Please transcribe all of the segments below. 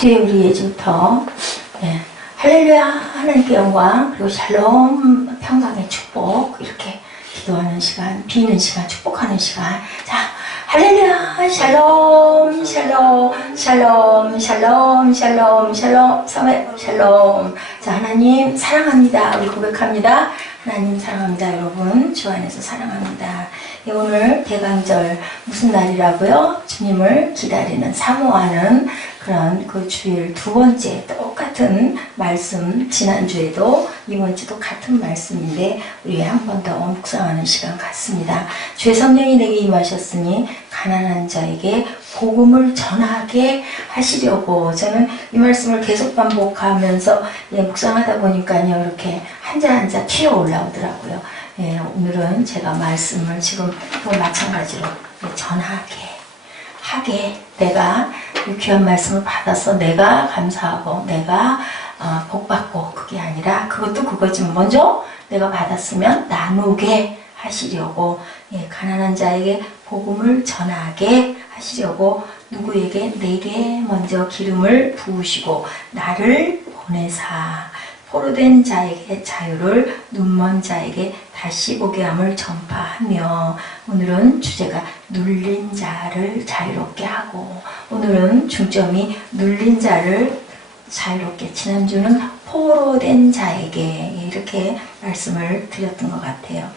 주의 우리 예지부터 할렐루야 하나님께 영광 그리고 샬롬 평강의 축복 이렇게 기도하는 시간, 비는 시간, 축복하는 시간. 자, 할렐루야 샬롬 샬롬 샬롬 샬롬 샬롬 샬롬 샬롬. 자, 하나님 사랑합니다. 우리 고백합니다. 하나님 사랑합니다. 여러분 주 안에서 사랑합니다. 오늘 대강절 무슨 날이라고요? 주님을 기다리는 사모하는 그런 그 주일 두 번째 똑같은 말씀, 지난주에도 이번 주도 같은 말씀인데 우리 한 번 더 묵상하는 시간 같습니다. 주의 성령이 내게 임하셨으니 가난한 자에게 복음을 전하게 하시려고. 저는 이 말씀을 계속 반복하면서 묵상하다 보니까요 이렇게 한자 한자 튀어 올라오더라고요. 오늘은 제가 말씀을 지금 또 마찬가지로 전하게 내가 이 귀한 말씀을 받아서 내가 감사하고 내가 복받고 그게 아니라 그것도 그거지만 먼저 내가 받았으면 나누게 하시려고 가난한 자에게 복음을 전하게 하시려고 누구에게 내게 먼저 기름을 부으시고 나를 보내사 포로된 자에게 자유를 눈먼 자에게 다시 보게 함을 전파하며. 오늘은 주제가 눌린 자를 자유롭게 하고 오늘은 중점이 눌린 자를 자유롭게. 지난주는 포로된 자에게 이렇게 말씀을 드렸던 것 같아요.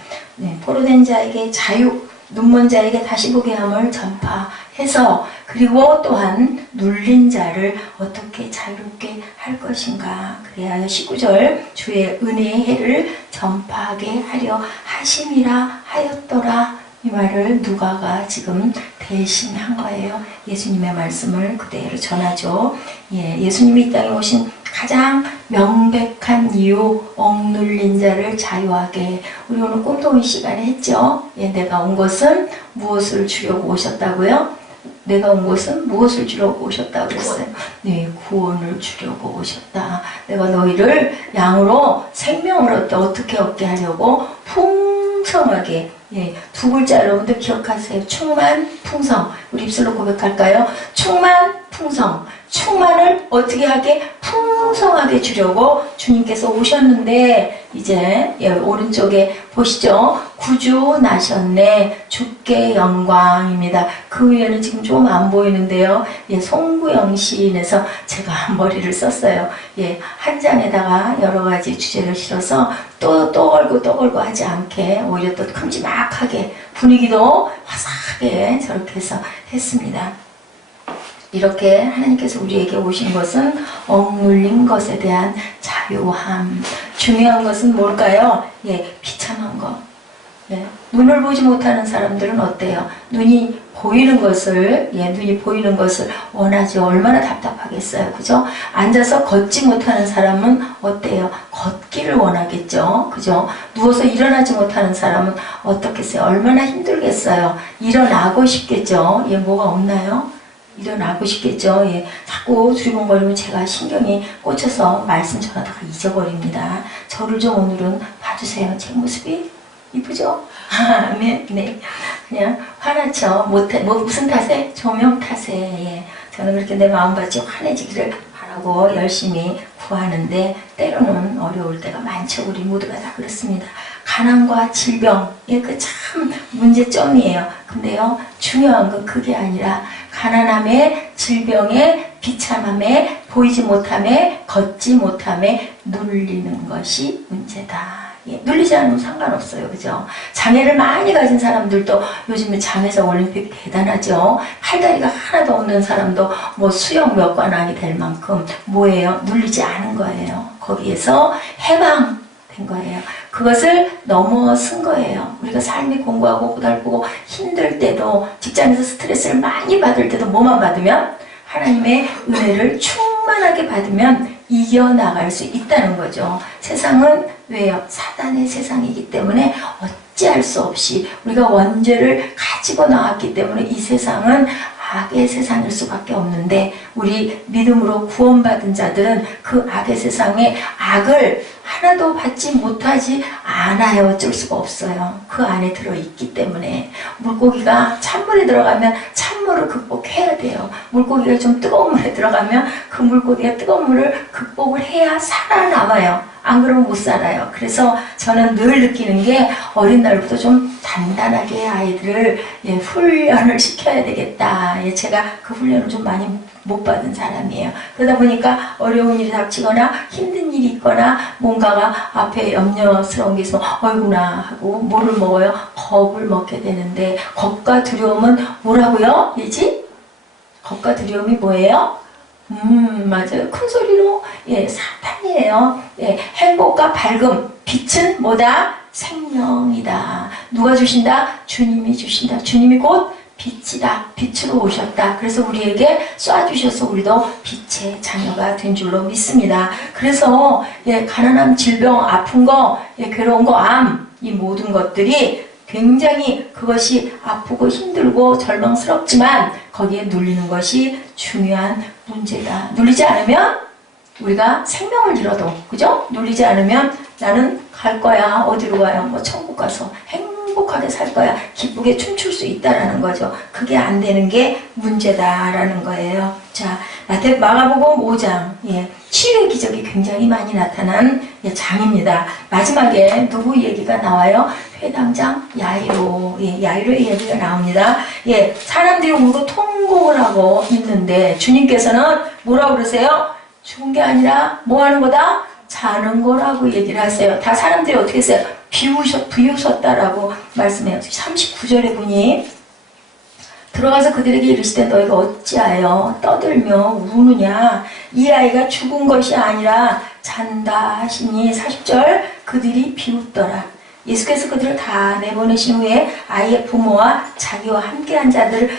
포로된 자에게 자유, 눈먼 자에게 다시 보게 함을 전파해서 그리고 또한 눌린 자를 어떻게 자유롭게 할 것인가. 그래야 19절 주의 은혜의 해를 전파하게 하려 하심이라 하였더라. 이 말을 누가가 지금 대신한 거예요. 예수님의 말씀을 그대로 전하죠. 예수님이 이 땅에 오신 가장 명백한 이유, 억눌린 자를 자유하게. 우리 오늘 꿈동이 시간에 했죠. 내가 온 것은 무엇을 주려고 오셨다고요? 내가 온 것은 무엇을 주려고 오셨다고 그랬어요? 구원을 주려고 오셨다. 내가 너희를 양으로 생명을 어떻게 얻게 하려고 풍성하게. 두 글자 여러분들 기억하세요. 충만, 풍성. 우리 입술로 고백할까요? 충만, 풍성. 충만을 어떻게 하게? 풍성하게 주려고 주님께서 오셨는데 이제 오른쪽에 보시죠. 구주 나셨네. 주께 영광입니다. 그 위에는 지금 좀 안 보이는데요. 송구영 시인에서 제가 머리를 썼어요. 한 장에다가 여러 가지 주제를 실어서 또 걸고 하지 않게 오히려 또 큼지막하게 분위기도 화사하게 저렇게 해서 했습니다. 이렇게 하나님께서 우리에게 오신 것은 억눌린 것에 대한 자유함. 중요한 것은 뭘까요? 비참한 것. 눈을 보지 못하는 사람들은 어때요? 눈이 보이는 것을 원하죠. 얼마나 답답하겠어요. 그죠? 앉아서 걷지 못하는 사람은 어때요? 걷기를 원하겠죠. 그죠? 누워서 일어나지 못하는 사람은 어떻겠어요? 얼마나 힘들겠어요. 일어나고 싶겠죠. 뭐가 없나요? 일어나고 싶겠죠. 자꾸 두리번거리면 제가 신경이 꽂혀서 말씀 전하다가 잊어버립니다. 저를 좀 오늘은 봐주세요. 제 모습이 이쁘죠? 네. 그냥 화나죠. 무슨 탓에? 조명 탓에. 저는 그렇게 내 마음같이 환해지기를 바라고 열심히 구하는데 때로는 어려울 때가 많죠. 우리 모두가 다 그렇습니다. 가난과 질병, 그 참 문제점이에요. 근데요, 중요한 건 그게 아니라 가난함에, 질병에, 비참함에, 보이지 못함에, 걷지 못함에 눌리는 것이 문제다. 눌리지 않으면 상관없어요. 그죠? 장애를 많이 가진 사람들도 요즘에 장애자 올림픽 대단하죠. 팔다리가 하나도 없는 사람도 수영 몇 관왕이 될 만큼 뭐예요? 눌리지 않은 거예요. 거기에서 해방된 거예요. 그것을 넘어선 거예요. 우리가 삶이 공부하고 고달프고 힘들 때도 직장에서 스트레스를 많이 받을 때도 뭐만 받으면 하나님의 은혜를 충만하게 받으면 이겨나갈 수 있다는 거죠. 세상은 왜요? 사단의 세상이기 때문에 어찌할 수 없이 우리가 원죄를 가지고 나왔기 때문에 이 세상은 악의 세상일 수밖에 없는데 우리 믿음으로 구원받은 자들은 그 악의 세상에 악을 하나도 받지 못하지 않아요. 어쩔 수가 없어요. 그 안에 들어있기 때문에. 물고기가 찬물에 들어가면 찬물을 극복해야 돼요. 물고기가 좀 뜨거운 물에 들어가면 그 물고기가 뜨거운 물을 극복을 해야 살아남아요. 안 그러면 못 살아요. 그래서 저는 늘 느끼는 게 어린 날부터 좀 단단하게 아이들을 훈련을 시켜야 되겠다. 제가 그 훈련을 좀 많이 못 받은 사람이에요. 그러다 보니까 어려운 일이 닥치거나 힘든 일이 있거나 뭔가가 앞에 염려스러운 게 있으면 어이구나 하고 뭐를 먹어요? 겁을 먹게 되는데 겁과 두려움은 뭐라고요? 얘지? 겁과 두려움이 뭐예요? 맞아요. 큰 소리로 사탄이에요. 행복과 밝음, 빛은 뭐다? 생명이다. 누가 주신다? 주님이 주신다. 주님이 곧 빛이다. 빛으로 오셨다. 그래서 우리에게 쏴주셔서 우리도 빛의 자녀가 된 줄로 믿습니다. 그래서 가난함, 질병, 아픈 거, 괴로운 거, 암, 이 모든 것들이 굉장히 그것이 아프고 힘들고 절망스럽지만 거기에 눌리는 것이 중요한 문제다. 눌리지 않으면 우리가 생명을 잃어도, 그죠? 눌리지 않으면 나는 갈 거야. 어디로 가요? 뭐 천국 가서 행복하게 살 거야. 기쁘게 춤출 수 있다라는 거죠. 그게 안 되는 게 문제다라는 거예요. 자, 마가복음 5장, 치유의 기적이 굉장히 많이 나타난 장입니다. 마지막에 누구 얘기가 나와요? 회당장 야이로, 야이로의 얘기가 나옵니다. 사람들이 울고 통곡을 하고 있는데 주님께서는 뭐라고 그러세요? 죽은 게 아니라 뭐 하는 거다? 자는 거라고 얘기를 하세요. 다 사람들이 어떻게 했어요? 비우셨다라고 말씀해요. 39절에 보니 들어가서 그들에게 이르시되 너희가 어찌하여 떠들며 우느냐? 이 아이가 죽은 것이 아니라 잔다 하시니 40절 그들이 비웃더라. 예수께서 그들을 다 내보내신 후에 아이의 부모와 자기와 함께한 자들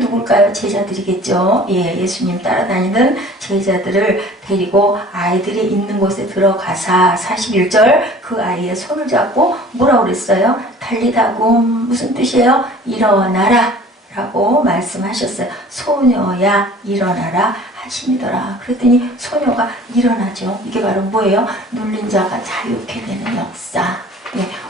누굴까요? 제자들이겠죠. 예수님 따라다니던 제자들을 데리고 아이들이 있는 곳에 들어가사 41절 그 아이의 손을 잡고 뭐라고 그랬어요? 달리다굼 무슨 뜻이에요? 일어나라 라고 말씀하셨어요. 소녀야 일어나라 하시더라. 그랬더니 소녀가 일어나죠. 이게 바로 뭐예요? 눌린 자가 자유케 되는 역사.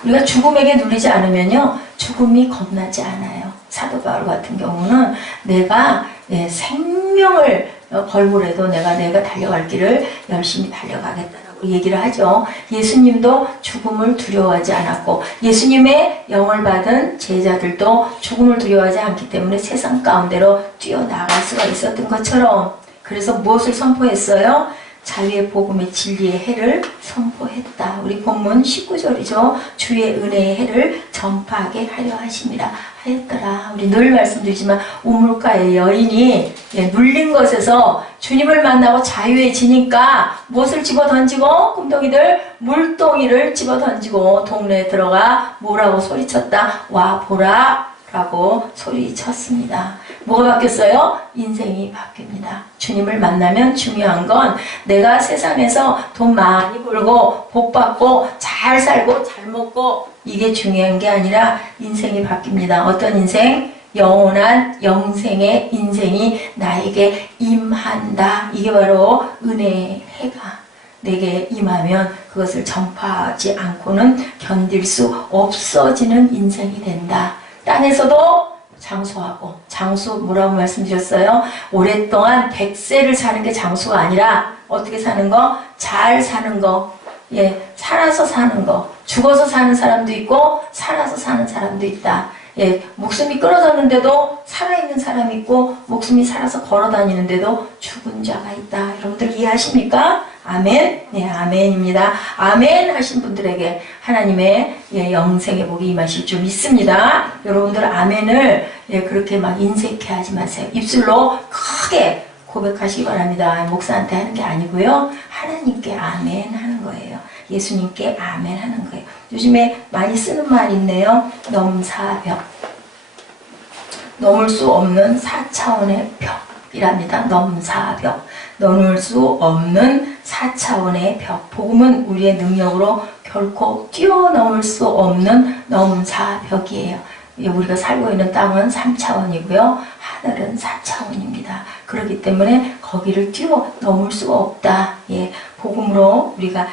우리가 죽음에게 눌리지 않으면요 죽음이 겁나지 않아요. 사도 바울 같은 경우는 내가 생명을 걸고라도 내가 달려갈 길을 열심히 달려가겠다라고 얘기를 하죠. 예수님도 죽음을 두려워하지 않았고 예수님의 영을 받은 제자들도 죽음을 두려워하지 않기 때문에 세상 가운데로 뛰어나갈 수가 있었던 것처럼 그래서 무엇을 선포했어요? 자유의 복음의 진리의 해를 선포했다. 우리 본문 19절이죠. 주의 은혜의 해를 전파하게 하려 하심이라 하였더라. 우리 늘 말씀드리지만 우물가의 여인이 눌린 것에서 주님을 만나고 자유해지니까 무엇을 집어던지고 꿈덩이들 물동이를 집어던지고 동네에 들어가 뭐라고 소리쳤다. 와 보라 라고 소리쳤습니다. 뭐가 바뀌었어요? 인생이 바뀝니다. 주님을 만나면 중요한 건 내가 세상에서 돈 많이 벌고 복 받고 잘 살고 잘 먹고 이게 중요한 게 아니라 인생이 바뀝니다. 어떤 인생? 영원한 영생의 인생이 나에게 임한다. 이게 바로 은혜의 해가 내게 임하면 그것을 전파하지 않고는 견딜 수 없어지는 인생이 된다. 땅에서도 장수하고 장수 뭐라고 말씀드렸어요? 오랫동안 100세를 사는 게 장수가 아니라 어떻게 사는 거? 잘 사는 거. 살아서 사는 거. 죽어서 사는 사람도 있고 살아서 사는 사람도 있다. 목숨이 끊어졌는데도 살아있는 사람이 있고 목숨이 살아서 걸어다니는데도 죽은 자가 있다. 여러분들 이해하십니까? 아멘? 아멘입니다. 아멘 하신 분들에게 하나님의 영생의 복이 임하실 줄 믿습니다. 여러분들 아멘을 그렇게 막 인색해 하지 마세요. 입술로 크게 고백하시기 바랍니다. 목사한테 하는 게 아니고요. 하나님께 아멘 하는 거예요. 예수님께 아멘 하는 거예요. 요즘에 많이 쓰는 말이 있네요. 넘사벽. 넘을 수 없는 4차원의 벽이랍니다. 넘사벽. 넘을 수 없는 4차원의 벽. 복음은 우리의 능력으로 결코 뛰어넘을 수 없는 넘사벽이에요. 우리가 살고 있는 땅은 3차원이고요. 하늘은 4차원입니다. 그렇기 때문에 거기를 뛰어넘을 수가 없다. 예, 복음으로 우리가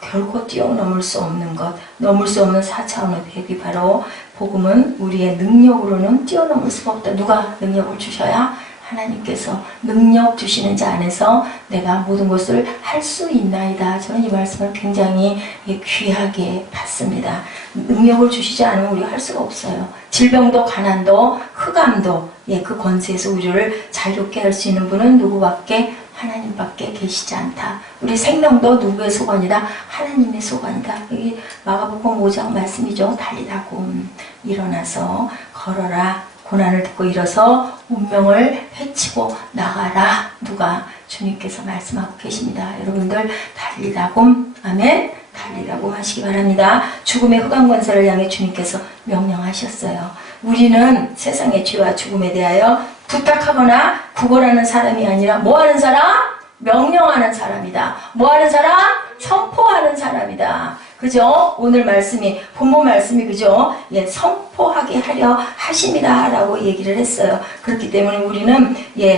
결코 뛰어넘을 수 없는 것, 넘을 수 없는 4차원의 벽이 바로 복음은 우리의 능력으로는 뛰어넘을 수가 없다. 누가 능력을 주셔야? 하나님께서 능력 주시는 자 안에서 내가 모든 것을 할 수 있나이다. 저는 이 말씀을 굉장히 귀하게 받습니다. 능력을 주시지 않으면 우리가 할 수가 없어요. 질병도 가난도 흑암도 그 권세에서 우리를 자유롭게 할 수 있는 분은 누구밖에? 하나님밖에 계시지 않다. 우리 생명도 누구의 소관이다? 하나님의 소관이다. 여기 마가복음 5장 말씀이죠. 달리라고 일어나서 걸어라. 고난을 듣고 일어서 운명을 헤치고 나가라. 누가? 주님께서 말씀하고 계십니다. 여러분들 달리라고, 아멘, 달리라고 하시기 바랍니다. 죽음의 흑암 권세를 향해 주님께서 명령하셨어요. 우리는 세상의 죄와 죽음에 대하여 부탁하거나 구걸하는 사람이 아니라 뭐하는 사람? 명령하는 사람이다. 뭐하는 사람? 선포하는 사람이다. 그죠? 오늘 말씀이, 본문 말씀이 그죠? 예, 선포하게 하려 하심이다 라고 얘기를 했어요. 그렇기 때문에 우리는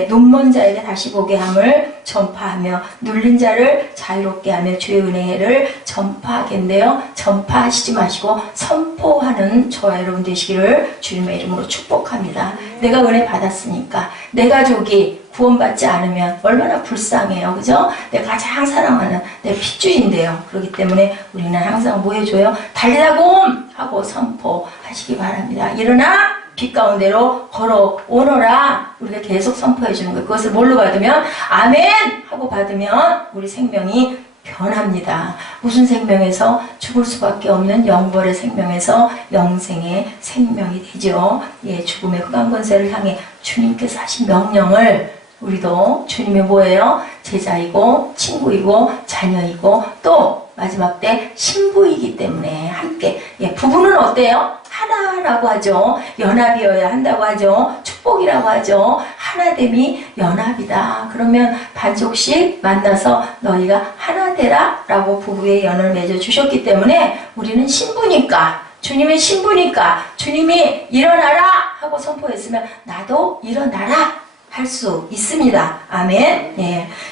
눈먼 자에게 다시 보게 함을 전파하며 눌린 자를 자유롭게 하며 주의 은혜를 전파하겠는데요. 전파하시지 마시고 선포하는 저와 여러분 되시기를 주님의 이름으로 축복합니다. 내가 은혜 받았으니까 내 가족이 구원받지 않으면 얼마나 불쌍해요. 그죠? 내가 가장 사랑하는 내 핏줄인데요. 그렇기 때문에 우리는 항상 뭐 해줘요? 달리라고 하고 선포하시기 바랍니다. 일어나 빛 가운데로 걸어오너라. 우리가 계속 선포해 주는 거예요. 그것을 뭘로 받으면? 아멘! 하고 받으면 우리 생명이 변합니다. 무슨 생명에서? 죽을 수밖에 없는 영벌의 생명에서 영생의 생명이 되죠. 죽음의 흑암 권세를 향해 주님께서 하신 명령을 우리도 주님의 뭐예요? 제자이고 친구이고 자녀이고 또 마지막 때 신부이기 때문에 함께 부부는 어때요? 하나라고 하죠. 연합이어야 한다고 하죠. 축복이라고 하죠. 하나됨이 연합이다. 그러면 반쪽씩 만나서 너희가 하나 되라 라고 부부의 연을 맺어 주셨기 때문에 우리는 신부니까, 주님의 신부니까 주님이 일어나라 하고 선포했으면 나도 일어나라 할 수 있습니다. 아멘.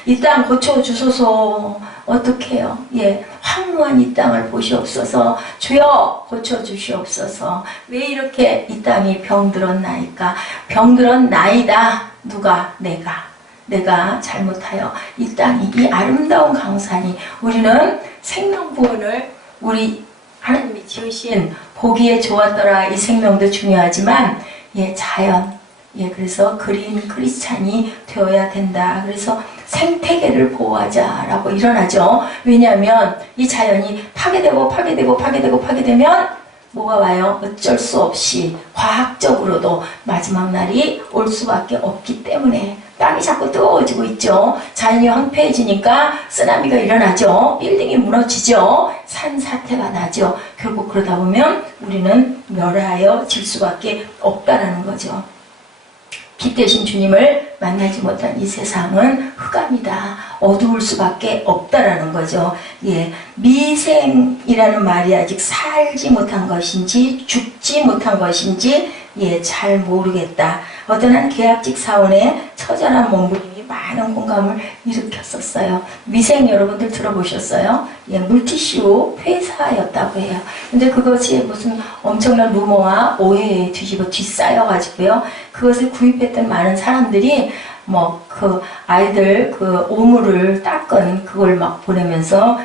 이 땅 고쳐주소서. 어떡해요? 황무한 이 땅을 보시옵소서. 주여 고쳐주시옵소서. 왜 이렇게 이 땅이 병들었나이까? 병들었나이다. 누가? 내가 잘못하여 이 땅이, 이 아름다운 강산이, 우리는 생명구원을 우리 하나님이 지으신 보기에 좋았더라 이 생명도 중요하지만 자연, 그래서 그린 크리스찬이 되어야 된다. 그래서 생태계를 보호하자라고 일어나죠. 왜냐하면 이 자연이 파괴되면 뭐가 와요? 어쩔 수 없이 과학적으로도 마지막 날이 올 수밖에 없기 때문에 땅이 자꾸 뜨거워지고 있죠. 자연이 황폐해지니까 쓰나미가 일어나죠. 빌딩이 무너지죠. 산사태가 나죠. 결국 그러다 보면 우리는 멸하여 질 수밖에 없다라는 거죠. 빛 대신 주님을 만나지 못한 이 세상은 흑암이다. 어두울 수밖에 없다라는 거죠. 미생이라는 말이 아직 살지 못한 것인지 죽지 못한 것인지 잘 모르겠다. 어떤 한 계약직 사원의 처절한 몸부림이 많은 공감을 일으켰었어요. 미생 여러분들 들어보셨어요? 물티슈 회사였다고 해요. 근데 그것이 무슨 엄청난 루머와 오해에 뒤싸여가지고요. 그것을 구입했던 많은 사람들이 그 아이들 그 오물을 닦은 그걸 막 보내면서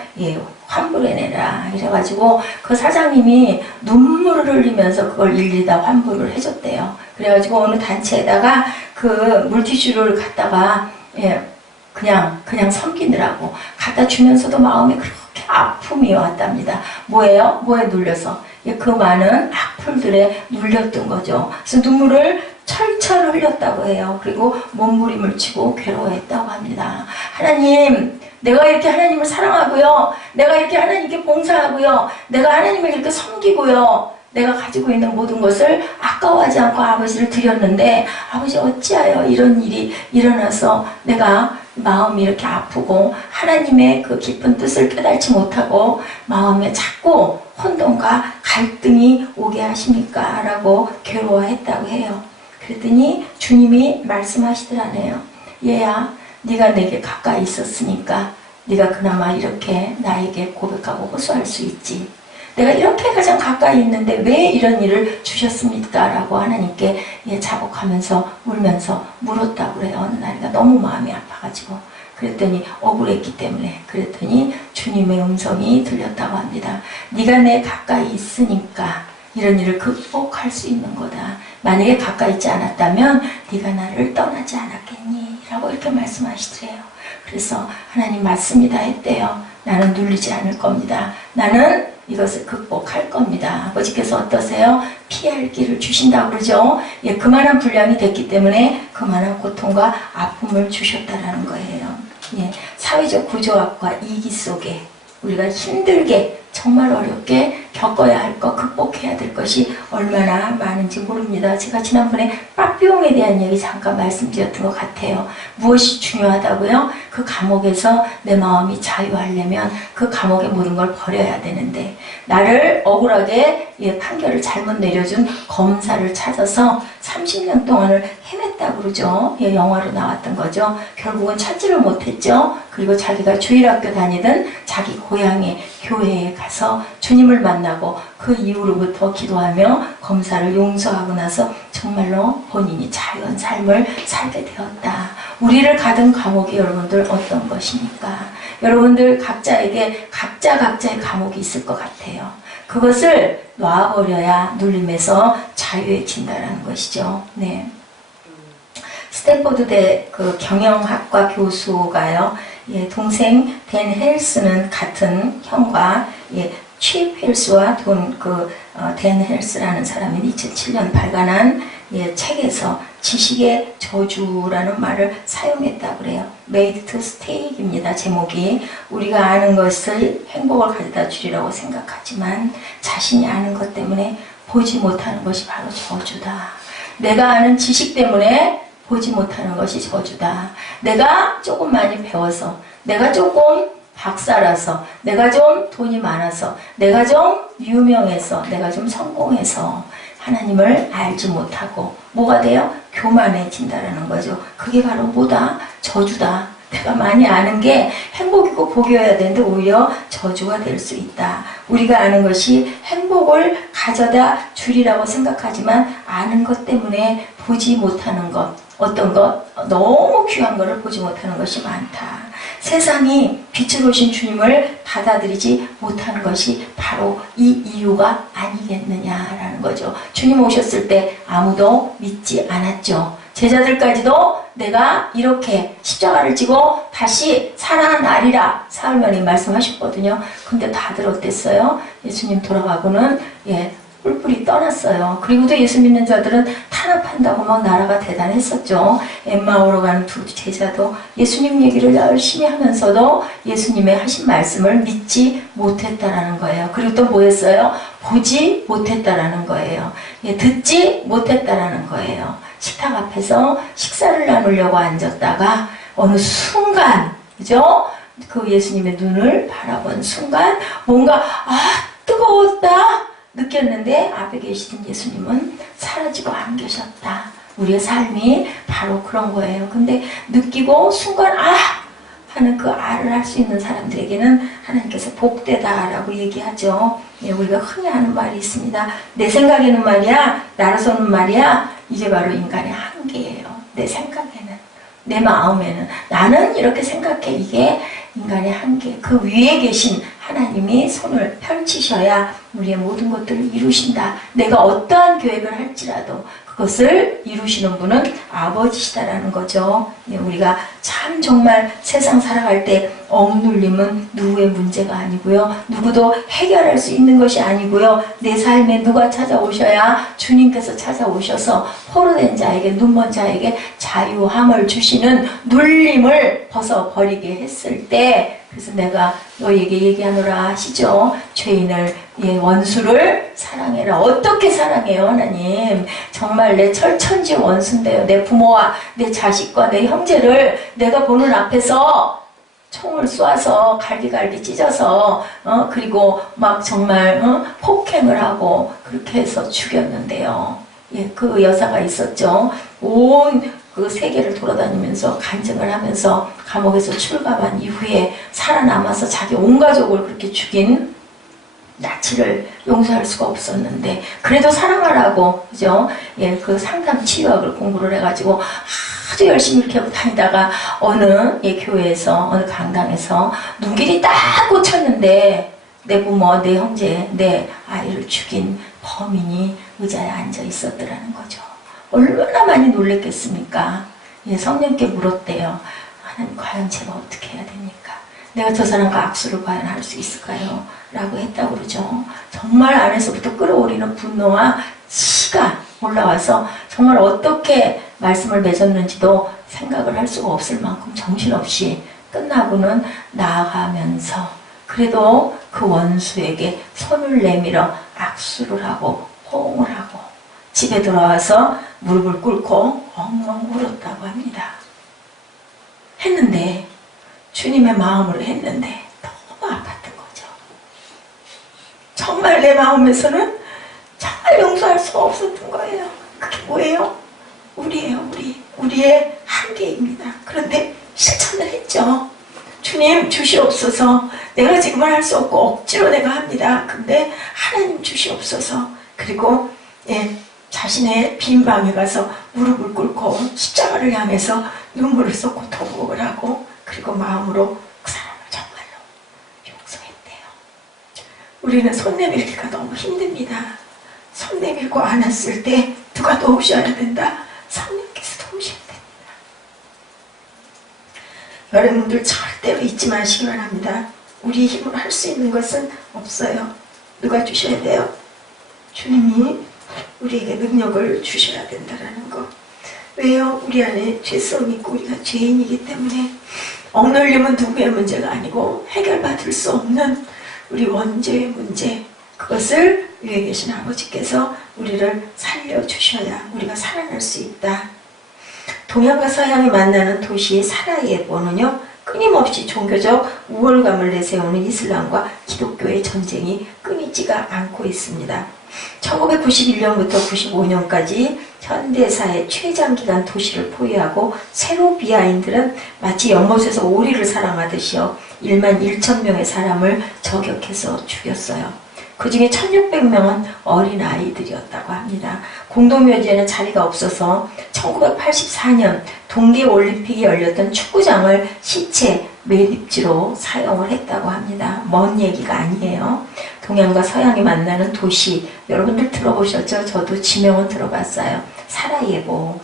환불해내라 이래가지고 그 사장님이 눈물을 흘리면서 그걸 일일이 다 환불을 해줬대요. 그래가지고 어느 단체에다가 그 물티슈를 갖다가 그냥 섬기느라고 갖다 주면서도 마음에 그렇게 아픔이 왔답니다. 뭐예요? 뭐에 눌려서? 그 많은 악플들에 눌렸던 거죠. 그래서 눈물을 철철 흘렸다고 해요. 그리고 몸부림을 치고 괴로워했다고 합니다. 하나님, 내가 이렇게 하나님을 사랑하고요. 내가 이렇게 하나님께 봉사하고요. 내가 하나님을 이렇게 섬기고요. 내가 가지고 있는 모든 것을 아까워하지 않고 아버지를 드렸는데 아버지 어찌하여 이런 일이 일어나서 내가 마음이 이렇게 아프고 하나님의 그 깊은 뜻을 깨달지 못하고 마음에 자꾸 혼돈과 갈등이 오게 하십니까? 라고 괴로워했다고 해요. 그랬더니 주님이 말씀하시더라네요. 얘야, 네가 내게 가까이 있었으니까 네가 그나마 이렇게 나에게 고백하고 호소할 수 있지. 내가 이렇게 가장 가까이 있는데 왜 이런 일을 주셨습니까? 라고 하나님께 자복하면서 울면서 물었다고 그래요. 어느 날이가 너무 마음이 아파가지고. 그랬더니 억울했기 때문에. 그랬더니 주님의 음성이 들렸다고 합니다. 네가 내 가까이 있으니까 이런 일을 극복할 수 있는 거다. 만약에 가까이 있지 않았다면 네가 나를 떠나지 않았겠니? 라고 이렇게 말씀하시더래요. 그래서 하나님 맞습니다 했대요. 나는 눌리지 않을 겁니다. 나는 이것을 극복할 겁니다. 아버지께서 어떠세요? 피할 길을 주신다고 그러죠. 예, 그만한 분량이 됐기 때문에 그만한 고통과 아픔을 주셨다라는 거예요. 예, 사회적 구조학과 이기 속에 우리가 힘들게 정말 어렵게 겪어야 할 것, 극복해야 될 것이 얼마나 많은지 모릅니다. 제가 지난번에 빠삐용에 대한 얘기 잠깐 말씀드렸던 것 같아요. 무엇이 중요하다고요? 그 감옥에서 내 마음이 자유하려면 그 감옥의 모든 걸 버려야 되는데 나를 억울하게 판결을 잘못 내려준 검사를 찾아서 30년 동안을 헤맸다고 그러죠. 영화로 나왔던 거죠. 결국은 찾지를 못했죠. 그리고 자기가 주일학교 다니던 자기 고향의 교회에 가서 주님을 만나고 그 이후로부터 기도하며 검사를 용서하고 나서 정말로 본인이 자유한 삶을 살게 되었다. 우리를 가둔 감옥이 여러분들 어떤 것입니까? 여러분들 각자에게 각자의 감옥이 있을 것 같아요. 그것을 놔버려야 눌림에서 자유해진다는 것이죠. 네. 스탠포드대 그 경영학과 교수가요. 동생 댄 헬스는 같은 형과 칩 헬스와 댄 헬스라는 사람이 2007년 발간한 책에서 지식의 저주라는 말을 사용했다고 그래요. Made to Stake입니다. 제목이. 우리가 아는 것을 행복을 가져다 주리라고 생각하지만 자신이 아는 것 때문에 보지 못하는 것이 바로 저주다. 내가 아는 지식 때문에 보지 못하는 것이 저주다. 내가 조금 많이 배워서, 내가 조금 박사라서, 내가 좀 돈이 많아서, 내가 좀 유명해서, 내가 좀 성공해서 하나님을 알지 못하고 뭐가 돼요? 교만해진다라는 거죠. 그게 바로 뭐다? 저주다. 내가 많이 아는 게 행복이고 복이어야 되는데 오히려 저주가 될 수 있다. 우리가 아는 것이 행복을 가져다 주리라고 생각하지만 아는 것 때문에 보지 못하는 것, 어떤 것, 너무 귀한 것을 보지 못하는 것이 많다. 세상이 빛을 오신 주님을 받아들이지 못하는 것이 바로 이 이유가 아니겠느냐라는 거죠. 주님 오셨을 때 아무도 믿지 않았죠. 제자들까지도 내가 이렇게 십자가를 지고 다시 살아나리라 사흘만에 말씀하셨거든요. 근데 다들 어땠어요? 예수님 돌아가고는 뿔뿔이 떠났어요. 그리고도 예수 믿는 자들은 탄압한다고 막 나라가 대단했었죠. 엠마오로 가는 두 제자도 예수님 얘기를 열심히 하면서도 예수님의 하신 말씀을 믿지 못했다라는 거예요. 그리고 또 뭐였어요? 보지 못했다라는 거예요. 듣지 못했다라는 거예요. 식탁 앞에서 식사를 나누려고 앉았다가 어느 순간, 그죠? 그 예수님의 눈을 바라본 순간 뭔가 뜨거웠다 느꼈는데 앞에 계시던 예수님은 사라지고 안 계셨다. 우리의 삶이 바로 그런 거예요. 근데 느끼고 순간 하는 그 아를 할 수 있는 사람들에게는 하나님께서 복되다라고 얘기하죠. 우리가 흔히 하는 말이 있습니다. 내 생각에는 말이야, 나로서는 말이야, 이게 바로 인간의 한계예요. 내 생각에는, 내 마음에는 나는 이렇게 생각해. 이게 인간의 한계. 그 위에 계신 하나님이 손을 펼치셔야 우리의 모든 것들을 이루신다. 내가 어떠한 계획을 할지라도 그것을 이루시는 분은 아버지시다라는 거죠. 우리가 참 정말 세상 살아갈 때 억눌림은 누구의 문제가 아니고요. 누구도 해결할 수 있는 것이 아니고요. 내 삶에 누가 찾아오셔야 주님께서 찾아오셔서 포로된 자에게, 눈먼 자에게 자유함을 주시는 눌림을 벗어버리게 했을 때 그래서 내가 너에게 얘기하노라 하시죠. 죄인을, 원수를 사랑해라. 어떻게 사랑해요, 하나님? 정말 내 철천지 원수인데요. 내 부모와 내 자식과 내 형제를 내가 보는 앞에서 총을 쏘아서 갈기갈기 찢어서 그리고 막 정말 폭행을 하고 그렇게 해서 죽였는데요. 그 여사가 있었죠. 온 그 세계를 돌아다니면서 간증을 하면서 감옥에서 출감한 이후에 살아남아서 자기 온 가족을 그렇게 죽인 나치를 용서할 수가 없었는데 그래도 사랑하라고, 그죠? 그 상담 치유학을 공부를 해가지고 아주 열심히 이렇게 하고 다니다가 어느 교회에서, 어느 강당에서 눈길이 딱 꽂혔는데 내 부모, 내 형제, 내 아이를 죽인 범인이 의자에 앉아 있었더라는 거죠. 얼마나 많이 놀랬겠습니까? 성령께 물었대요. 하나님, 과연 제가 어떻게 해야 됩니까? 내가 저 사람과 악수를 과연 할 수 있을까요? 라고 했다고 그러죠. 정말 안에서부터 끓어오르는 분노와 치가 올라와서 정말 어떻게 말씀을 맺었는지도 생각을 할 수가 없을 만큼 정신없이 끝나고는 나아가면서 그래도 그 원수에게 손을 내밀어 악수를 하고 호응을 하고 집에 돌아와서 무릎을 꿇고 엉엉 울었다고 합니다. 했는데, 주님의 마음으로 했는데 너무 아팠던 거죠. 정말 내 마음에서는 정말 용서할 수가 없었던 거예요. 그게 뭐예요? 우리예요, 우리의 한계입니다. 그런데 실천을 했죠. 주님 주시옵소서. 내가 지금은 할 수 없고 억지로 내가 합니다. 근데 하나님 주시옵소서. 그리고 자신의 빈 방에 가서 무릎을 꿇고 십자가를 향해서 눈물을 쏟고 통곡을 하고 그리고 마음으로 그 사람을 정말로 용서했대요. 우리는 손 내밀기가 너무 힘듭니다. 손 내밀고 안았을 때 누가 도우셔야 된다. 성령께서 도우셔야 됩니다. 여러분들 절대로 잊지 마시기 바랍니다. 우리 힘으로 할 수 있는 것은 없어요. 누가 주셔야 돼요? 주님이 우리에게 능력을 주셔야 된다는 거. 왜요? 우리 안에 죄성이 있고 우리가 죄인이기 때문에 억눌림은 누구의 문제가 아니고 해결받을 수 없는 우리 원죄의 문제, 그것을 위에 계신 아버지께서 우리를 살려주셔야 우리가 살아날 수 있다. 동양과 서양이 만나는 도시 사라예보는요, 끊임없이 종교적 우월감을 내세우는 이슬람과 기독교의 전쟁이 끊이지가 않고 있습니다. 1991년부터 95년까지 현대사의 최장기간 도시를 포위하고 세로비아인들은 마치 연못에서 오리를 사랑하듯이요 1만 1천 명의 사람을 저격해서 죽였어요. 그 중에 1600명은 어린아이들이었다고 합니다. 공동묘지에는 자리가 없어서 1984년 동계올림픽이 열렸던 축구장을 시체 매립지로 사용을 했다고 합니다. 먼 얘기가 아니에요. 동양과 서양이 만나는 도시, 여러분들 들어보셨죠? 저도 지명은 들어봤어요. 사라예보,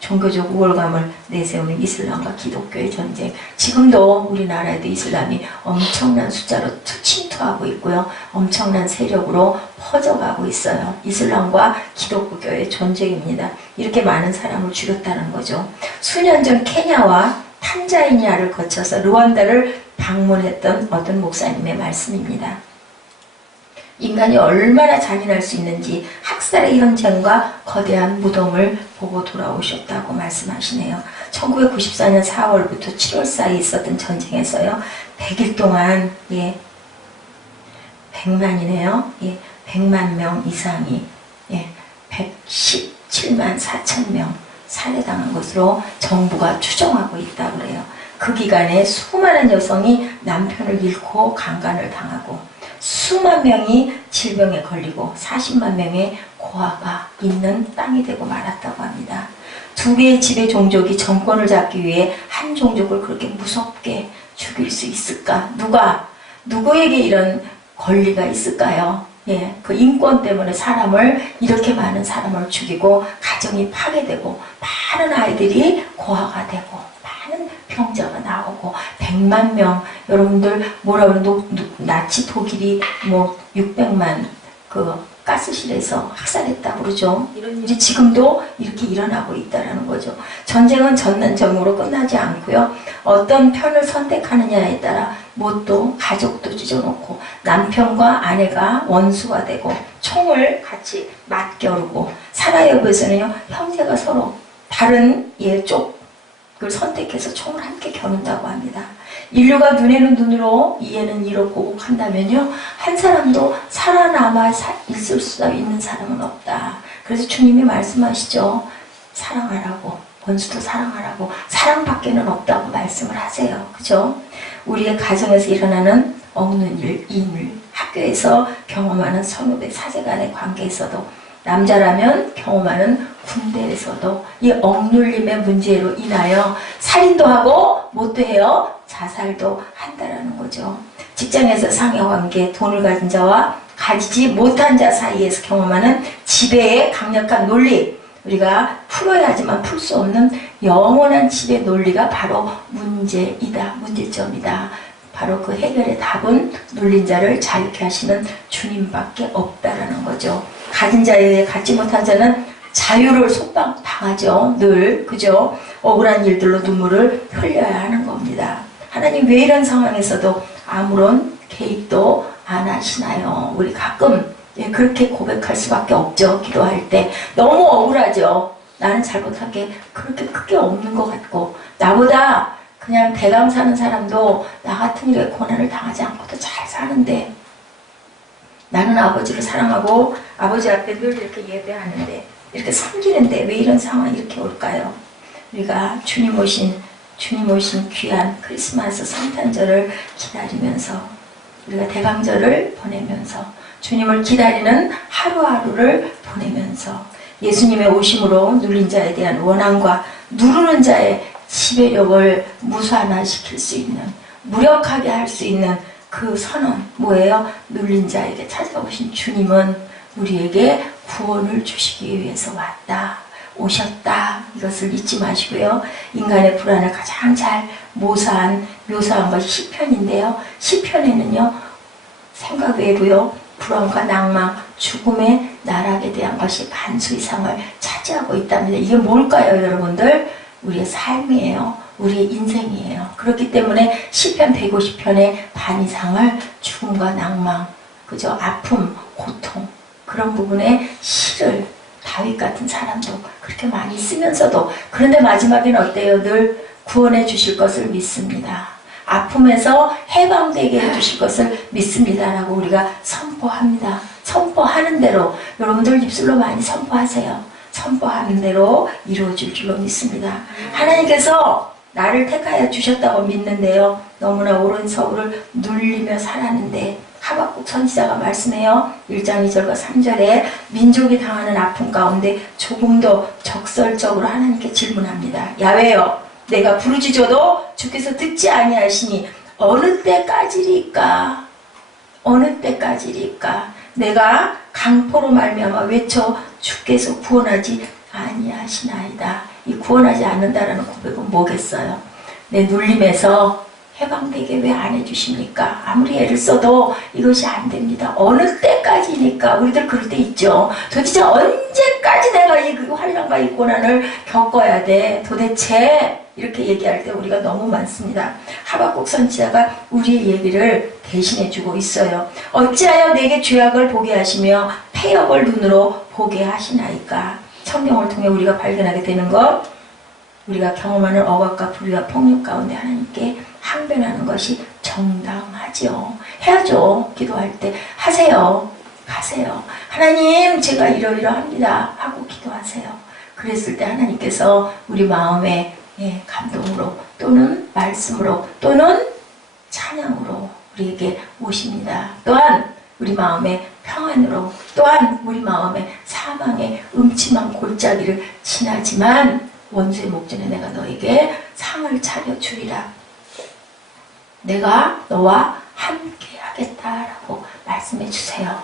종교적 우월감을 내세우는 이슬람과 기독교의 전쟁. 지금도 우리나라에도 이슬람이 엄청난 숫자로 침투하고 있고요. 엄청난 세력으로 퍼져가고 있어요. 이슬람과 기독교의 전쟁입니다. 이렇게 많은 사람을 죽였다는 거죠. 수년 전 케냐와 탄자니아를 거쳐서 르완다를 방문했던 어떤 목사님의 말씀입니다. 인간이 얼마나 잔인할 수 있는지 학살의 현장과 거대한 무덤을 보고 돌아오셨다고 말씀하시네요. 1994년 4월부터 7월 사이에 있었던 전쟁에서요. 100일 동안 100만이네요. 100만 명 이상이 117만 4천 명 살해당한 것으로 정부가 추정하고 있다고 그래요. 그 기간에 수많은 여성이 남편을 잃고 강간을 당하고 수만 명이 질병에 걸리고 40만 명의 고아가 있는 땅이 되고 말았다고 합니다. 두 개의 지배 종족이 정권을 잡기 위해 한 종족을 그렇게 무섭게 죽일 수 있을까? 누구에게 이런 권리가 있을까요? 그 인권 때문에 이렇게 많은 사람을 죽이고 가정이 파괴되고 많은 아이들이 고아가 되고 많은 병자가 나오고 100만 명, 여러분들 나치 독일이 600만 가스실에서 학살했다고 그러죠. 이런 일이 지금도 이렇게 일어나고 있다는 거죠. 전쟁은 전난전으로 끝나지 않고요. 어떤 편을 선택하느냐에 따라 뭣도 가족도 찢어놓고 남편과 아내가 원수가 되고 총을 같이 맞겨루고 사라예보에서는요, 형제가 서로 다른 쪽을 선택해서 총을 함께 겨눈다고 합니다. 인류가 눈에는 눈으로 이에는 이로 고국한다면요, 한 사람도 살아남아 있을 수 있는 사람은 없다. 그래서 주님이 말씀하시죠. 사랑하라고, 원수도 사랑하라고, 사랑밖에는 없다고 말씀을 하세요. 그죠? 우리의 가정에서 일어나는 없는 일, 이일, 학교에서 경험하는 선후배, 사제간의 관계에서도, 남자라면 경험하는 군대에서도 이 억눌림의 문제로 인하여 살인도 하고 못도 해요. 자살도 한다라는 거죠. 직장에서 상하관계, 돈을 가진 자와 가지지 못한 자 사이에서 경험하는 지배의 강력한 논리, 우리가 풀어야 하지만 풀 수 없는 영원한 지배 논리가 바로 문제이다, 문제점이다. 바로 그 해결의 답은 눌린 자를 자유케 하시는 주님밖에 없다라는 거죠. 가진 자에 의해 갖지 못한 자는 자유를 속박당하죠. 늘, 그죠? 억울한 일들로 눈물을 흘려야 하는 겁니다. 하나님 왜 이런 상황에서도 아무런 개입도 안 하시나요? 우리 가끔 그렇게 고백할 수밖에 없죠. 기도할 때. 너무 억울하죠. 나는 잘못한 게 그렇게 크게 없는 것 같고, 나보다 그냥 대강 사는 사람도 나 같은 일에 고난을 당하지 않고도 잘 사는데, 나는 아버지를 사랑하고 아버지 앞에 늘 이렇게 예배하는데, 이렇게 섬기는데 왜 이런 상황이 이렇게 올까요? 우리가 주님 오신 귀한 크리스마스 성탄절을 기다리면서, 우리가 대강절을 보내면서, 주님을 기다리는 하루하루를 보내면서 예수님의 오심으로 눌린 자에 대한 원한과 누르는 자의 지배력을 무산화시킬 수 있는, 무력하게 할 수 있는 그 선언, 뭐예요? 눌린 자에게 찾아오신 주님은 우리에게 구원을 주시기 위해서 왔다, 오셨다. 이것을 잊지 마시고요. 인간의 불안을 가장 잘 묘사한 것이 시편인데요. 시편에는요, 생각 외로요, 불안과 낭망, 죽음의 나락에 대한 것이 반수 이상을 차지하고 있답니다. 이게 뭘까요, 여러분들? 우리의 삶이에요. 우리의 인생이에요. 그렇기 때문에 시편 150편의 반 이상을 죽음과 낭망, 그죠? 아픔, 고통, 그런 부분에 시를 다윗 같은 사람도 그렇게 많이 쓰면서도, 그런데 마지막에는 어때요? 늘 구원해 주실 것을 믿습니다. 아픔에서 해방되게 해주실 것을 믿습니다라고 우리가 선포합니다. 선포하는 대로, 여러분들 입술로 많이 선포하세요. 선포하는 대로 이루어질 줄로 믿습니다. 하나님께서 나를 택하여 주셨다고 믿는데요, 너무나 오랜 서울을 눌리며 살았는데, 하박국 선지자가 말씀해요. 1장 2절과 3절에 민족이 당하는 아픔 가운데 조금 더 적설적으로 하나님께 질문합니다. 야훼여, 내가 부르짖어도 주께서 듣지 아니하시니 어느 때까지리까? 어느 때까지리까? 내가 강포로 말미암아 외쳐 주께서 구원하지 아니하시나이다. 이 구원하지 않는다라는 고백은 뭐겠어요? 내 눌림에서 해방되게 왜 안 해주십니까? 아무리 애를 써도 이것이 안 됩니다. 어느 때까지니까? 우리들 그럴 때 있죠. 도대체 언제까지 내가 이 환난과 이 고난을 겪어야 돼? 도대체 이렇게 얘기할 때 우리가 너무 많습니다. 하박국 선지자가 우리의 얘기를 대신해주고 있어요. 어찌하여 내게 죄악을 보게 하시며 패역을 눈으로 보게 하시나이까? 성경을 통해 우리가 발견하게 되는 것, 우리가 경험하는 억압과 불의와 폭력 가운데 하나님께 항변하는 것이 정당하죠. 해야죠. 기도할 때 하세요. 가세요. 하나님, 제가 이러이러합니다 하고 기도하세요. 그랬을 때 하나님께서 우리 마음에 감동으로 또는 말씀으로 또는 찬양으로 우리에게 오십니다. 또한 우리 마음의 평안으로, 또한 우리 마음의 사망의 음침한 골짜기를 지나지만 원수의 목전에 내가 너에게 상을 차려주리라. 내가 너와 함께 하겠다라고 말씀해 주세요.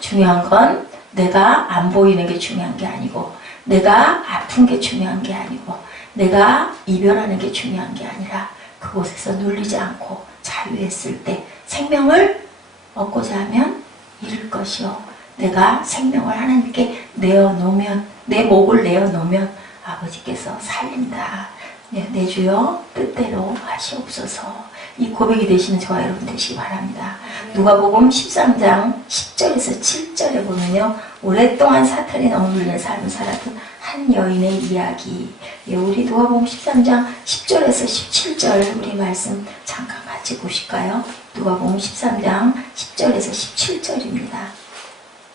중요한 건 내가 안 보이는 게 중요한 게 아니고, 내가 아픈 게 중요한 게 아니고, 내가 이별하는 게 중요한 게 아니라, 그곳에서 눌리지 않고 자유했을 때 생명을 얻고자 하면 잃을 것이요, 내가 생명을 하나님께 내어놓으면, 내 목을 내어놓으면 아버지께서 살린다. 네, 내 주여 뜻대로 하시옵소서. 이 고백이 되시는 저와 여러분 되시기 바랍니다. 누가복음 13장 10절에서 7절에 보면요, 오랫동안 사탄에 억눌린 삶을 살았던 한 여인의 이야기. 예, 우리 누가복음 13장 10절에서 17절 우리 말씀 잠깐 같이 보실까요? 누가복음 13장 10절에서 17절입니다.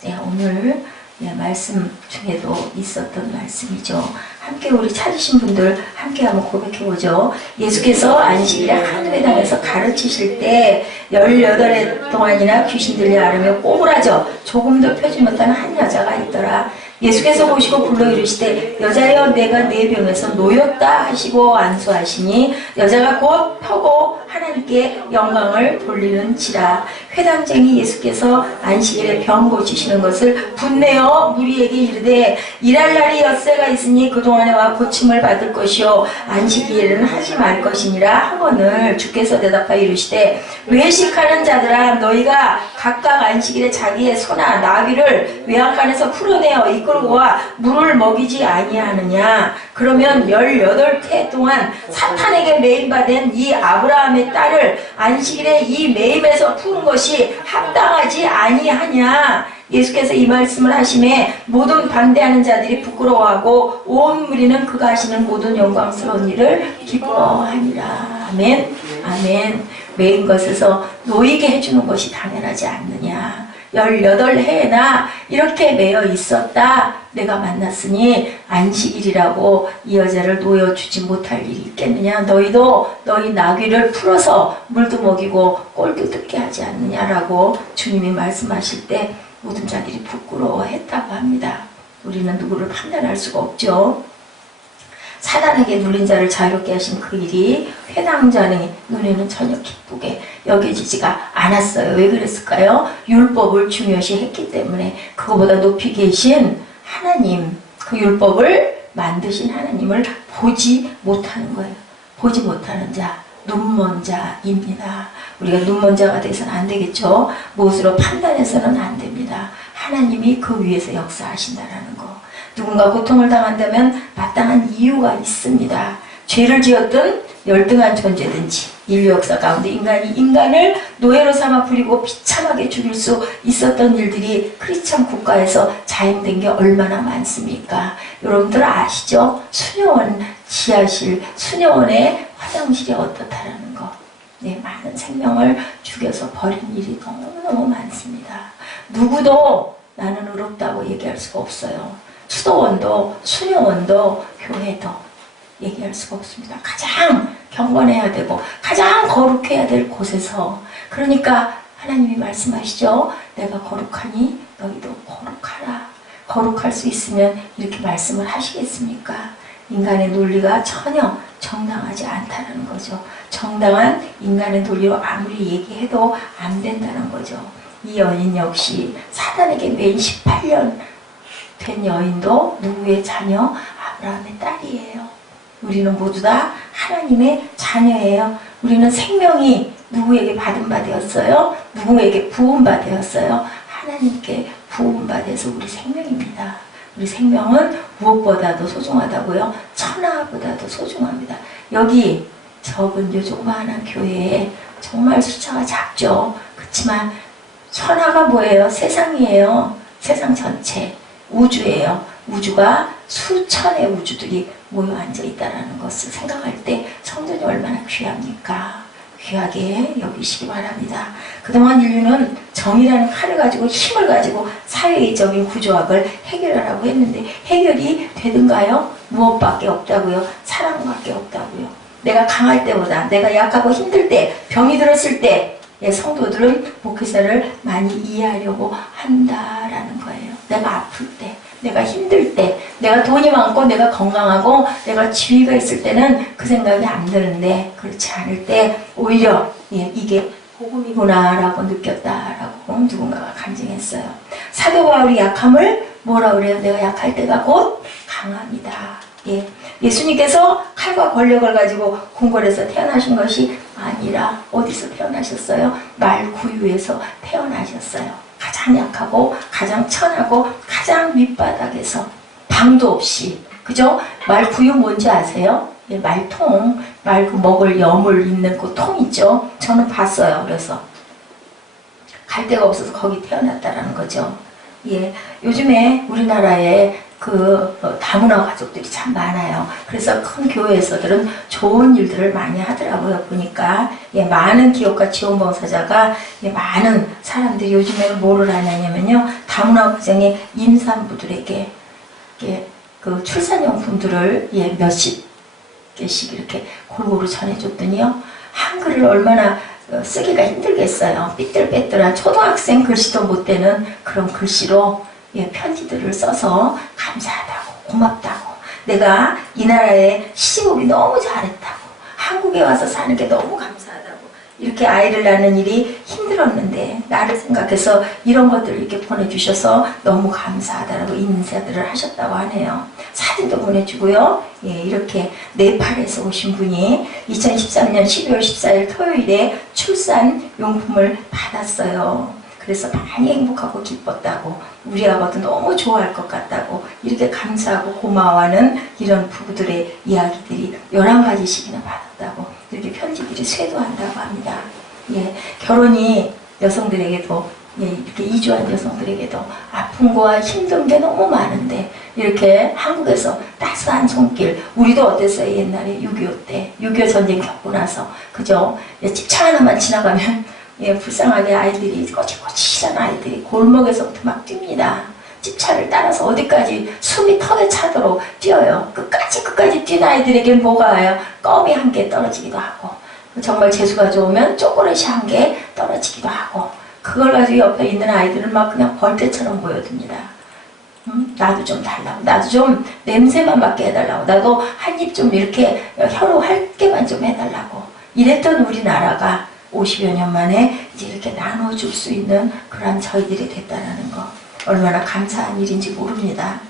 네, 오늘 말씀 중에도 있었던 말씀이죠. 함께 우리 찾으신 분들 함께 한번 고백해보죠. 예수께서 안식일에 한 회당에서 가르치실 때 18해 동안이나 귀신 들려 앓으며 꼬부라져 조금도 펴지 못하는 한 여자가 있더라. 예수께서 보시고 불러 이르시되 여자여 내가 네 병에서 놓였다 하시고 안수하시니 여자가 곧 펴고 하나님께 영광을 돌리는지라. 회당장이 예수께서 안식일에 병 고치시는 것을 분내어 무리에게 이르되 일할 날이 엿새가 있으니 그동안에 와 고침을 받을 것이요 안식일에는 하지 말 것이니라 하거늘 주께서 대답하여 이르시되 외식하는 자들아 너희가 각각 안식일에 자기의 소나 나귀를 외양간에서 풀어내어 이끌고 와 물을 먹이지 아니하느냐. 그러면 18해 동안 사탄에게 매임받은 이 아브라함의 딸을 안식일에 이 매임에서 푸는 것이 합당하지 아니하냐. 예수께서 이 말씀을 하심에 모든 반대하는 자들이 부끄러워하고 온 무리는 그가 하시는 모든 영광스러운 일을 기뻐하니라. 아멘. 아멘. 매인 것에서 놓이게 해주는 것이 당연하지 않느냐. 18해나 이렇게 매여 있었다. 내가 만났으니 안식일이라고 이 여자를 놓여주지 못할 일이 있겠느냐. 너희도 너희 나귀를 풀어서 물도 먹이고 꼴도 뜯게 하지 않느냐라고 주님이 말씀하실 때 모든 자들이 부끄러워했다고 합니다. 우리는 누구를 판단할 수가 없죠. 사단에게 눌린 자를 자유롭게 하신 그 일이 회당장의 눈에는 전혀 기쁘게 여겨지지가 않았어요. 왜 그랬을까요? 율법을 중요시 했기 때문에. 그거보다 높이 계신 하나님, 그 율법을 만드신 하나님을 보지 못하는 거예요. 보지 못하는 자, 눈먼 자입니다. 우리가 눈먼 자가 돼서는 안 되겠죠. 무엇으로 판단해서는 안 됩니다. 하나님이 그 위에서 역사하신다라는 거. 누군가 고통을 당한다면 마땅한 이유가 있습니다. 죄를 지었든 열등한 존재든지 인류 역사 가운데 인간이 인간을 노예로 삼아 부리고 비참하게 죽일 수 있었던 일들이 크리스천 국가에서 자행된 게 얼마나 많습니까? 여러분들 아시죠? 수녀원 지하실, 수녀원의 화장실이 어떻다라는 거. 네, 많은 생명을 죽여서 버린 일이 너무너무 많습니다. 누구도 나는 의롭다고 얘기할 수가 없어요. 수도원도 수녀원도 교회도 얘기할 수가 없습니다. 가장 경건해야 되고 가장 거룩해야 될 곳에서. 그러니까 하나님이 말씀하시죠. 내가 거룩하니 너희도 거룩하라. 거룩할 수 있으면 이렇게 말씀을 하시겠습니까? 인간의 논리가 전혀 정당하지 않다는 거죠. 정당한 인간의 논리로 아무리 얘기해도 안 된다는 거죠. 이 여인 역시 사단에게 매인 18년 된 여인도 누구의 자녀? 아브라함의 딸이에요. 우리는 모두 다 하나님의 자녀예요. 우리는 생명이 누구에게 받은 바 되었어요? 누구에게 부은 바 되었어요? 하나님께 부은 바 돼서 우리 생명입니다. 우리 생명은 무엇보다도 소중하다고요? 천하보다도 소중합니다. 여기 적은 요 조그마한 교회에 정말 숫자가 작죠. 그렇지만 천하가 뭐예요? 세상이에요. 세상 전체. 우주예요. 우주가 수천의 우주들이 모여 앉아 있다는 것을 생각할 때 성전이 얼마나 귀합니까? 귀하게 여기시기 바랍니다. 그동안 인류는 정의라는 칼을 가지고 힘을 가지고 사회적인 구조학을 해결하라고 했는데 해결이 되든가요? 무엇밖에 없다고요? 사랑밖에 없다고요. 내가 강할 때보다 내가 약하고 힘들 때, 병이 들었을 때 성도들은 목회자를 많이 이해하려고 한다라는 거예요. 내가 아플 때, 내가 힘들 때, 내가 돈이 많고 내가 건강하고 내가 지위가 있을 때는 그 생각이 안 드는데 그렇지 않을 때 오히려 이게 복음이구나 라고 느꼈다라고 누군가가 간증했어요. 사도 바울이 약함을 뭐라 그래요? 내가 약할 때가 곧 강합니다. 예수님께서 칼과 권력을 가지고 궁궐에서 태어나신 것이 아니라 어디서 태어나셨어요? 말구유에서 태어나셨어요. 가장 약하고 가장 천하고 가장 밑바닥에서 방도 없이, 그죠? 말 구유 뭔지 아세요? 예, 말통, 말 그 먹을 여물 있는 그 통 있죠? 저는 봤어요. 그래서 갈 데가 없어서 거기 태어났다라는 거죠. 예, 요즘에 우리나라에 그 다문화 가족들이 참 많아요. 그래서 큰 교회에서들은 좋은 일들을 많이 하더라고요. 보니까 예, 많은 기업가 지원봉사자가 예, 많은 사람들이 요즘에는 뭐를 하냐면요, 다문화 가정의 임산부들에게 예, 그 출산용품들을 예, 몇십 개씩 이렇게 골고루 전해줬더니요, 한글을 얼마나 쓰기가 힘들겠어요. 삐뚤빼뚤한 초등학생 글씨도 못 되는 그런 글씨로 예, 편지들을 써서 감사하다고, 고맙다고, 내가 이 나라에 시집 오기 너무 잘했다고, 한국에 와서 사는 게 너무 감사하다고, 이렇게 아이를 낳는 일이 힘들었는데 나를 생각해서 이런 것들을 이렇게 보내주셔서 너무 감사하다라고 인사들을 하셨다고 하네요. 사진도 보내주고요. 예, 이렇게 네팔에서 오신 분이 2013년 12월 14일 토요일에 출산 용품을 받았어요. 그래서 많이 행복하고 기뻤다고, 우리 아버도 너무 좋아할 것 같다고, 이렇게 감사하고 고마워하는 이런 부부들의 이야기들이 11가지씩이나 받았다고, 이렇게 편지들이 쇄도한다고 합니다. 예, 결혼이 여성들에게도, 예, 이렇게 이주한 여성들에게도 아픈 거와 힘든 게 너무 많은데, 이렇게 한국에서 따스한 손길, 우리도 어땠어요? 옛날에 6.25 때, 6.25 전쟁 겪고 나서, 그죠? 예, 집차 하나만 지나가면 예, 불쌍하게 아이들이, 꼬치꼬치한 아이들이 골목에서부터 막 뜁니다. 집차를 따라서 어디까지 숨이 턱에 차도록 뛰어요. 끝까지 뛴 아이들에게 뭐가 와요? 껌이 한 개 떨어지기도 하고, 정말 재수가 좋으면 초콜릿이 한 개 떨어지기도 하고, 그걸 가지고 옆에 있는 아이들은 막 그냥 벌떼처럼 보여줍니다. 나도 좀 달라고, 나도 좀 냄새만 맡게 해달라고, 나도 한 입 좀 이렇게 혀로 할게만 좀 해달라고, 이랬던 우리나라가 50여 년 만에 이제 이렇게 나눠줄 수 있는 그러한 저희들이 됐다는 거, 얼마나 감사한 일인지 모릅니다.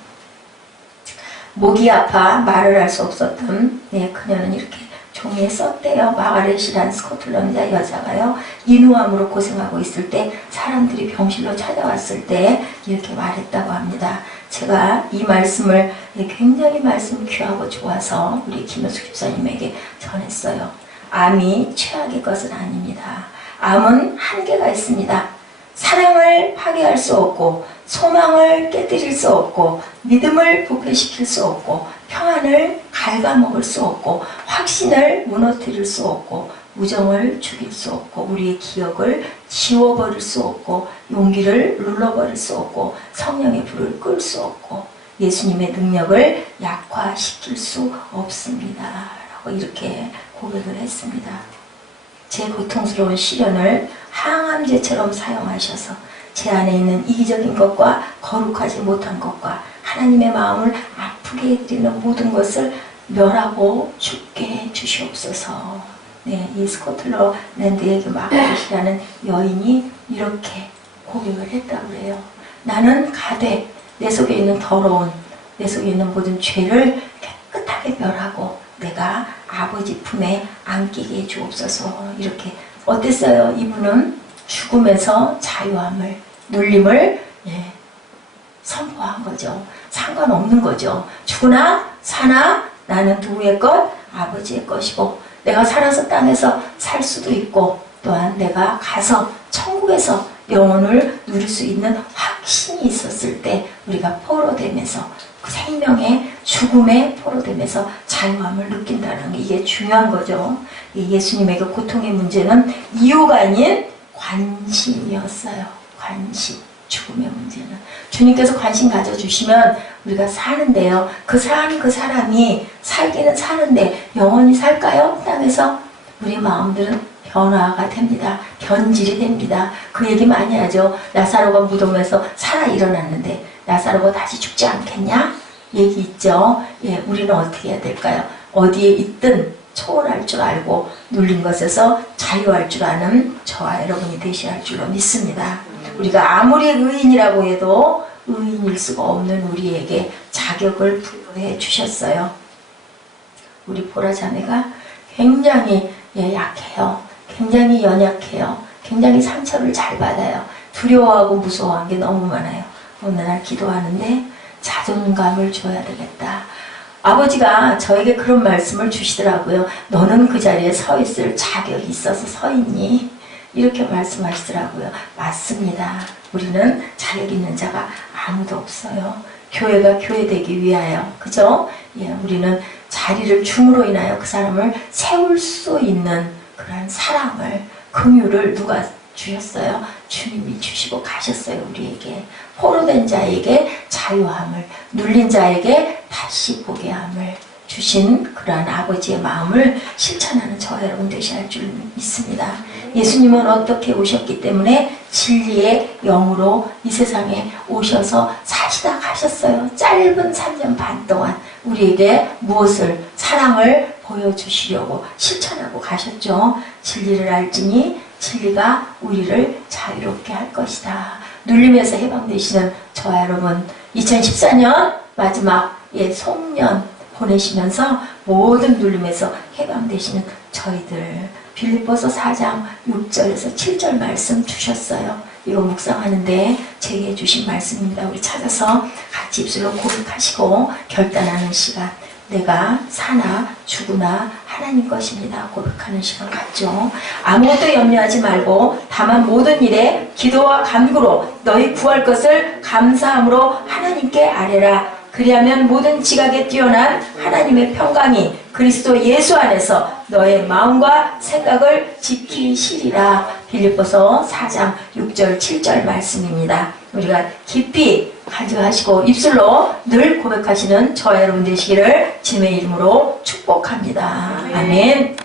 목이 아파 말을 할 수 없었던 네, 그녀는 이렇게 종이에 썼대요. 마가렛이란 스코틀랜드 여자가요, 인후암으로 고생하고 있을 때 사람들이 병실로 찾아왔을 때 이렇게 말했다고 합니다. 제가 이 말씀을 굉장히 말씀 귀하고 좋아서 우리 김효숙 집사님에게 전했어요. 암이 최악의 것은 아닙니다. 암은 한계가 있습니다. 사랑을 파괴할 수 없고, 소망을 깨뜨릴 수 없고, 믿음을 부패시킬 수 없고, 평안을 갉아먹을 수 없고, 확신을 무너뜨릴 수 없고, 우정을 죽일 수 없고, 우리의 기억을 지워버릴 수 없고, 용기를 눌러버릴 수 없고, 성령의 불을 끌 수 없고, 예수님의 능력을 약화시킬 수 없습니다. 라고 이렇게 고백을 했습니다. 제 고통스러운 시련을 항암제처럼 사용하셔서 제 안에 있는 이기적인 것과 거룩하지 못한 것과 하나님의 마음을 아프게 해드리는 모든 것을 멸하고 죽게 해 주시옵소서. 네, 이 스코틀랜드의 그 마가렛이라는 여인이 이렇게 고백을 했다고 그래요. 나는 가되 내 속에 있는 더러운, 내 속에 있는 모든 죄를 깨끗하게 멸하고 내가 아버지 품에 안기게 해 주옵소서. 이렇게 어땠어요? 이분은 죽음에서 자유함을, 눌림을 예, 선포한 거죠. 상관없는 거죠. 죽으나 사나 나는 누구의 것? 아버지의 것이고, 내가 살아서 땅에서 살 수도 있고, 또한 내가 가서 천국에서 영혼을 누릴 수 있는 확신이 있었을 때 우리가 포로되면서 그 생명의 죽음에 포로되면서 자유함을 느낀다는 게 이게 중요한 거죠. 예수님에게 고통의 문제는 이유가 아닌 관심이었어요. 관심. 죽음의 문제는 주님께서 관심 가져주시면 우리가 사는데요, 그 사람이 살기는 사는데 영원히 살까요? 땅에서? 우리 마음들은 변화가 됩니다. 변질이 됩니다. 그 얘기 많이 하죠. 나사로가 무덤에서 살아 일어났는데 나사로가 다시 죽지 않겠냐? 얘기 있죠. 예, 우리는 어떻게 해야 될까요? 어디에 있든 초월할 줄 알고 눌린 것에서 자유할 줄 아는 저와 여러분이 되셔야 할 줄로 믿습니다. 우리가 아무리 의인이라고 해도 의인일 수가 없는 우리에게 자격을 부여해 주셨어요. 우리 보라 자매가 굉장히 약해요. 굉장히 연약해요. 굉장히 상처를 잘 받아요. 두려워하고 무서워한 게 너무 많아요. 어느 날 기도하는데 자존감을 줘야 되겠다. 아버지가 저에게 그런 말씀을 주시더라고요. 너는 그 자리에 서 있을 자격이 있어서 서 있니? 이렇게 말씀하시더라고요. 맞습니다. 우리는 자격 있는 자가 아무도 없어요. 교회가 교회되기 위하여, 그죠? 예, 우리는 자리를 줌으로 인하여 그 사람을 세울 수 있는 그런 사랑을, 긍휼을 누가 주셨어요? 주님이 주시고 가셨어요. 우리에게. 포로된 자에게 자유함을, 눌린 자에게 다시 보게 함을 주신 그러한 아버지의 마음을 실천하는 저와 여러분 되셔야 할 줄 믿습니다. 예수님은 어떻게 오셨기 때문에 진리의 영으로 이 세상에 오셔서 사시다 가셨어요. 짧은 3년 반 동안 우리에게 무엇을, 사랑을 보여주시려고 실천하고 가셨죠. 진리를 알지니 진리가 우리를 자유롭게 할 것이다. 눌림에서 해방되시는 저와 여러분, 2014년 마지막 송년 보내시면서 모든 눌림에서 해방되시는 저희들, 빌립보서 4장 6절에서 7절 말씀 주셨어요. 이거 묵상하는데 제게 주신 말씀입니다. 우리 찾아서 같이 입술로 고백하시고 결단하는 시간, 내가 사나 죽으나 하나님 것입니다. 고백하는 시간 같죠. 아무것도 염려하지 말고 다만 모든 일에 기도와 간구로 너희 구할 것을 감사함으로 하나님께 아뢰라. 그리하면 모든 지각에 뛰어난 하나님의 평강이 그리스도 예수 안에서 너의 마음과 생각을 지키시리라. 빌립보서 4장 6절 7절 말씀입니다. 우리가 깊이 간직하시고 입술로 늘 고백하시는 저와 여러분 되시기를 주님의 이름으로 축복합니다. 아멘.